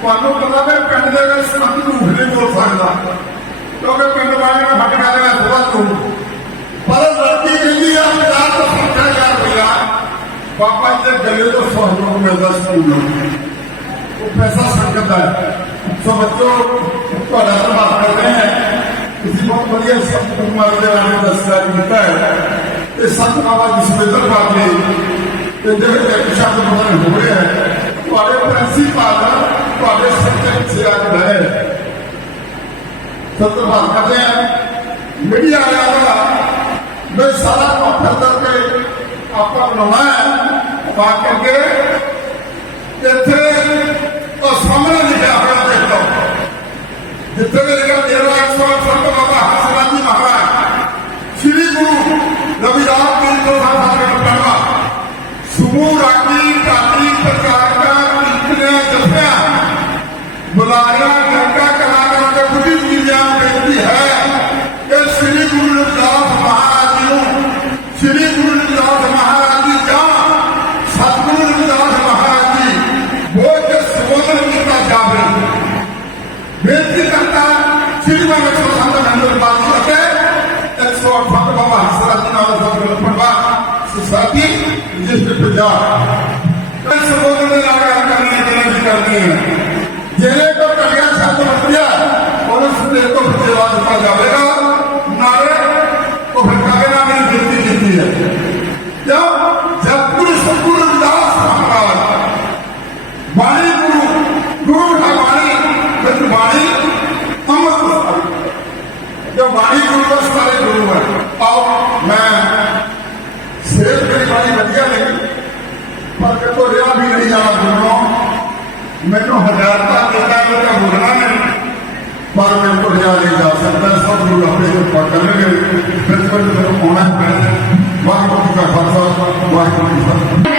ਤੁਹਾਨੂੰ ਪਤਾ ਵੀ ਪਿੰਡ ਦੇ ਵਿੱਚ ਸੰਤ ਝੂਠ ਨਹੀਂ ਬੋਲ ਸਕਦਾ ਕਿਉਂਕਿ ਪਿੰਡ ਵਾਲਿਆਂ ਨੇ ਫਟ ਕੇ ਦੇਣਾ ਥੋੜਾ ਝੂਠ ਪਰ ਲੜਕੀ ਕਹਿੰਦੀ ਆ ਪੰਜਾਹ ਤੋਂ ਸੱਠ ਹਜ਼ਾਰ ਰੁਪਇਆ ਬਾਬਾ ਜੀ ਦੇ ਗੱਲੇ ਤੋਂ ਸਹਿਯੋਗ ਮਿਲਦਾ ਸਕੂਲ ਨੂੰ ਉਹ ਪੈਸਾ ਸੰਗਤ ਦਾ ਹੈ ਸੋ ਬੱਚੋ ਤੁਹਾਡਾ ਧੰਨਵਾਦ ਕਰਦੇ ਹਾਂ ਤੁਸੀਂ ਬਹੁਤ ਵਧੀਆ ਸਬਕ ਕੁਮਾਰ ਦੇ ਬਾਰੇ ਦੱਸਿਆ ਕੀਤਾ ਹੈ ਤੇ ਸੰਤ ਬਾਬਾ ਜਸਵਿੰਦਰ ਬਾਬੇ ਤੇ ਜਿਹੜੇ ਇੱਕ ਸ਼ਬਦ ਬਦਲ ਹੋ ਰਿਹਾ ਹੈ ਤੁਹਾਡੇ ਪ੍ਰਿੰਸੀਪਲ ਤੁਹਾਡੇ ਸੰਗਤ ਸੇਵਾ ਕਰਦਾ ਹੈ। ਸਤਿ ਭਾਗ ਕਰਦੇ ਆ ਮੀਡੀਆ ਵਾਲਿਆਂ ਦਾ ਮੈਂ ਸਾਰਾ ਮੱਥਾ ਦਰ ਕੇ ਆਪਾਂ ਬਣਾਉਣਾ ਹੈ। ਪਾ ਕਰਕੇ मुलायम घंटा करा करके ब्रिटिश मीडिया में बेचती है। कि श्री गुरु दास महाराज जी श्री गुरु दास महाराज जी का सतगुरु दास महाराज जी, वो जो सुबोधन करता जा रहे बेनती करता श्री मैं एक सौ संत महेंद्र पाल जी रखे एक सौ अठारह बाबा हसरत जी नाम सौ पड़वा सुसाती जिसमें प्रजा सुबोधन लगाकर करने की करनी है। ऊपर जाएगा नारे तो फिर कहेगा मेरी गिनती कितनी है। क्या जयपुर सुपुर दास महाराज, वाणी गुरु गुरु का वाणी फिर वाणी अमर जब वाणी गुरु का सारे गुरु है और मैं सिर्फ़ मेरी वाणी बढ़िया नहीं, पर तो रिहा भी नहीं जाना, गुरुओं मैं मैंने हजारता करने में प्रतिबद्ध होना है वाहकों का फलसा वाहकों की फलसा